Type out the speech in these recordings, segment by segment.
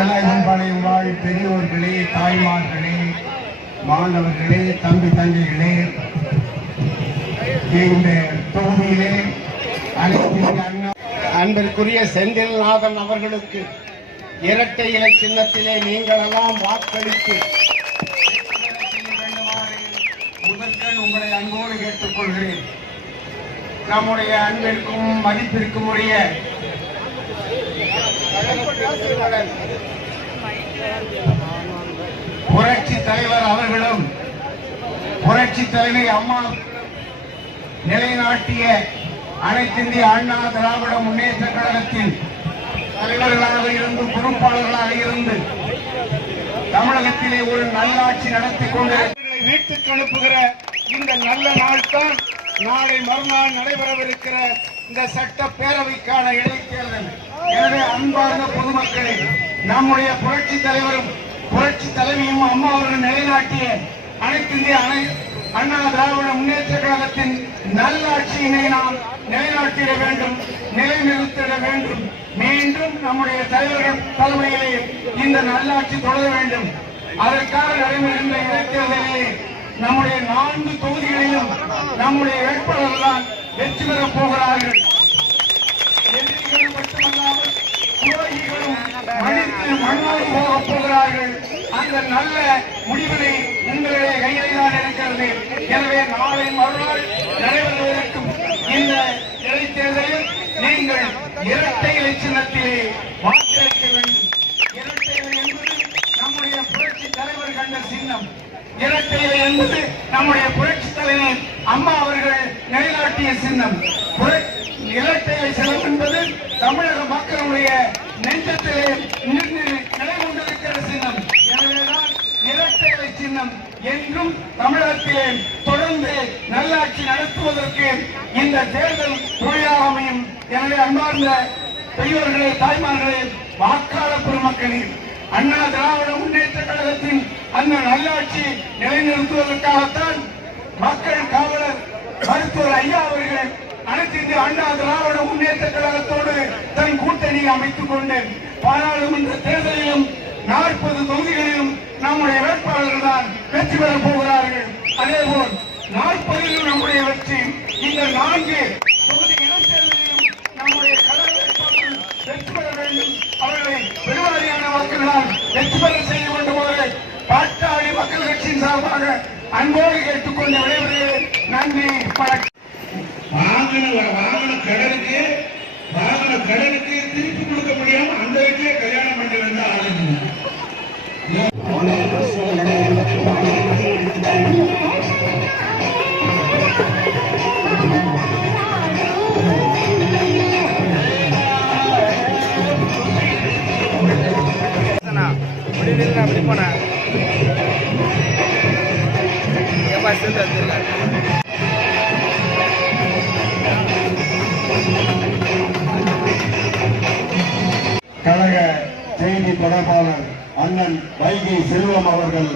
வேலாயுதம்பாளையம் வாழ் பெரியோர்களே தாய்மார்களே மாணவர்களே தம்பி தங்கைகளே இந்த தொகுதியிலே அன்பிற்குரிய செந்தில்நாதன் அவர்களுக்கு இரட்டை இலை சின்னத்திலே நீங்கள் எல்லாம் வாக்களித்து முதற்கண் உங்களை அன்போடு கேட்டுக்கொள்கிறேன். நம்முடைய அன்பிற்கும் மதிப்பிற்கும் உரிய புரட்சி தலைவர் அவர்களும் புரட்சி தலைவி அம்மா நிலைநாட்டிய அனைத்திந்திய அண்ணா திராவிட முன்னேற்ற கழகத்தின் தலைவர்களாக இருந்து பொறுப்பாளர்களாக இருந்து தமிழகத்திலே ஒரு நல்லாட்சி நடத்தி கொண்டு வீட்டுக்கு அனுப்புகிற இந்த நல்ல நாள் தான் நாளை மறுநாள் நடைபெறவிருக்கிற இந்த சட்டப்பேரவைக்கான இடைத்தேர்தல். எனவே அன்பார்ந்த பொதுமக்களே நம்முடைய புரட்சி தலைவரும் புரட்சி தலைவியும் அம்மா அவர்கள் நிலைநாட்டிய அனைத்து இந்திய அண்ணா திராவிட முன்னேற்ற கழகத்தின் நல்லாட்சியினை நாம் நிலைநாட்டிட வேண்டும் நிலைநிறுத்திட வேண்டும். மீண்டும் நம்முடைய தலைவர்கள் தலைமையிலே இந்த நல்லாட்சி தொடர வேண்டும். அதற்காக நடைபெறுகின்ற இடைத்தேர்தலிலே நம்முடைய நான்கு தொகுதிகளிலும் நம்முடைய வேட்பாளர்கள் தான் வெற்றி பெறப் போகிறார்கள். துரோகிகளும் மடித்து மண்ணோடு போகப் போகிறார்கள். அந்த நல்ல முடிவினை உங்களுடைய கையிலே தான் இருக்கிறது எனவே நாளை மறுநாள் நடைபெறுவதற்கும் இந்த இடைத்தேர்தலில் நீங்கள் இரட்டை இலை சின்னத்திலே வாக்களிக்க வேண்டும். இரட்டை இலை என்பது நம்முடைய புரட்சி தலைவர் கண்ட சின்னம். இரட்டை இலை என்பது நம்முடைய புரட்சி தலைவர் அம்மா அவர்கள் நிலைநாட்டிய சின்னம். புர- இரட்டை இலை சின்னம் என்பது தமிழக மக்களுடைய நெஞ்சத்திலே நின்று நிலை கொண்டிருக்கிற சின்னம். எனவேதான் இரட்டை சின்னம் என்றும் தமிழகத்திலே தொடர்ந்து நல்லாட்சி நடத்துவதற்கு இந்த தேர்தல் துணையாக அமையும். எனவே அன்பார்ந்த பெரியோர்களே தாய்மார்களே வாக்காளர் பெருமக்களே அண்ணா திராவிட முன்னேற்ற கழகத்தின் அந்த நல்லாட்சி நிலைநிறுத்துவதற்காகத்தான் மக்கள் காவலர் மருத்துவர் ஐயா அவர்கள் அனைத்து இந்திய அண்ணா திராவிட முன்னேற்ற கழகத்தோடு தன் கூட்டணி அமைத்துக் கொண்டு பாராளுமன்ற தேர்தலிலும் நாற்பது தொகுதிகளிலும் நம்முடைய வேட்பாளர்கள் தான் வெற்றி பெறப் போகிறார்கள். அதேபோல் நாற்பதிலும் நம்முடைய வெற்றி இந்த நான்கு தொகுதி இடைத்தேர்தலிலும் நம்முடைய கழக வேட்பாளர்கள் வெற்றி பெற வேண்டும். அவர்களை பெருவாரியான மக்களால் வெற்றி பெற செய்ய வேண்டும் அவர்களை பாட்டாளி மக்கள் கட்சியின் சார்பாக அன்போடு கேட்டுக்கொண்டு விடைபெறுகிறேன் நன்றி வணக்கம். வாகன வாகன கடனுக்கு வாகன கடனுக்கு திருப்பி கொடுக்க முடியாம அந்த வீட்டிலே கல்யாணம் பண்ணி வந்த அப்படி போனேன் ஏப்பா சேர்த்து வச்சிருக்காரு கழக செய்தி தொடர்பாளர் அண்ணன் வைகை செல்வம் அவர்கள்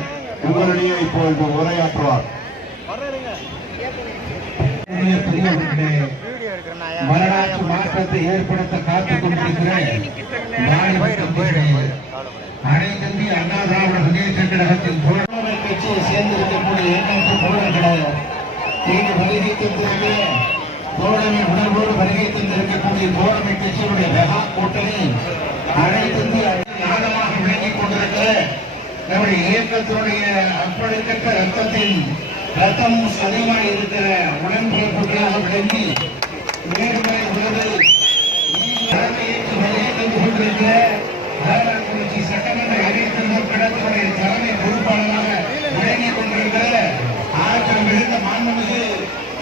உங்களிடையே இப்பொழுது உரையாற்றுவார். வரலாற்று மாற்றத்தை ஏற்படுத்த காத்துக் கொண்டிருக்கிற திராவிட கட்சிகளே, அனைத்து இந்திய அண்ணா திராவிட முன்னேற்ற கழகத்தின் கட்சியை சேர்ந்திருக்கக்கூடிய எண்ணற்ற தோழர்களே இங்கு வருகை தந்திருக்கிற தோழமை உணர்வோடு வருகை தந்திருக்கக்கூடிய தோழமை கட்சியினுடைய மெகா கூட்டணி அனைத்து இந்திய நாடமாக விளங்கிக் கொண்டிருக்கிற இயக்கத்துடைய அர்ப்பணிக்கட்ட ரத்தத்தின் ரத்தம் சதயமாய் இருக்கிற உடன்பிறப்புகளாக விளங்கி நேர்மை உறவு கொண்டிருக்கிற வேளாண்குறிச்சி சட்டமன்ற இடைத்தேர்தல் கழகத்தினுடைய தலைமை பொறுப்பாளராக விளங்கிக் கொண்டிருக்கிற ஆற்றல் மிகுந்த மாண்புமிகு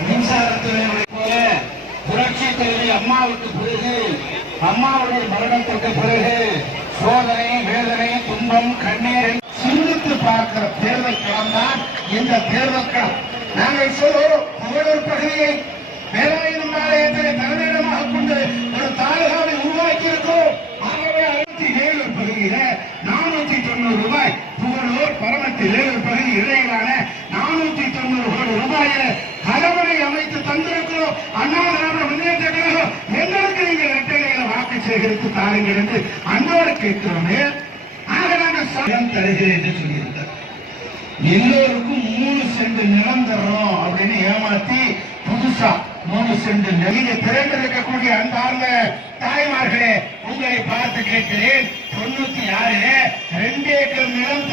மின்சாரத்துறையுடைய போல புரட்சி தலைவி அம்மாவுக்கு பிறகு அம்மாவுடைய மரணத்திற்கு பிறகு சோதனை வேதனை துன்பம் கண்ணீர் சிந்தித்து பார்க்கிற தேர்தல் களம் தான் இந்த நாங்கள் சொல்லுவோம் புகழூர் பகுதியை வேலாயுதம் ஆலயத்தை தலைமையிடமாக கொண்டு ஒரு தாலுகாவை உருவாக்கி இருக்கோம் ஆகவே அறுபத்தி ஏழு பகுதியில நானூத்தி தொண்ணூறு ரூபாய். புகழூர் பரமத்தி ஏழு பகுதி இடையிலான நானூத்தி தொண்ணூறு கோடி ரூபாயில கலவரை அமைத்து தந்திருக்கிறோம். அண்ணா திராவிட முன்னேற்ற கழகம் எங்களுக்கு நீங்கள் இரட்டையில வாக்கு சேகரித்து தாருங்கள் என்று அன்போடு கேட்கிறோமே. ஆக நிலம் தருகிறேன் என்று சொல்லியிருந்தார். எல்லோருக்கும் மூணு சென்ட் நிலம் தர்றோம் அப்படின்னு ஏமாத்தி புதுசா மூணு சென்ட் நீங்க திரண்டிருக்கக்கூடிய அன்பார்ந்த தாய்மார்களே உங்களை பார்த்து கேட்கிறேன். தொண்ணூத்தி ஆறுல ரெண்டு ஏக்கர் நிலம்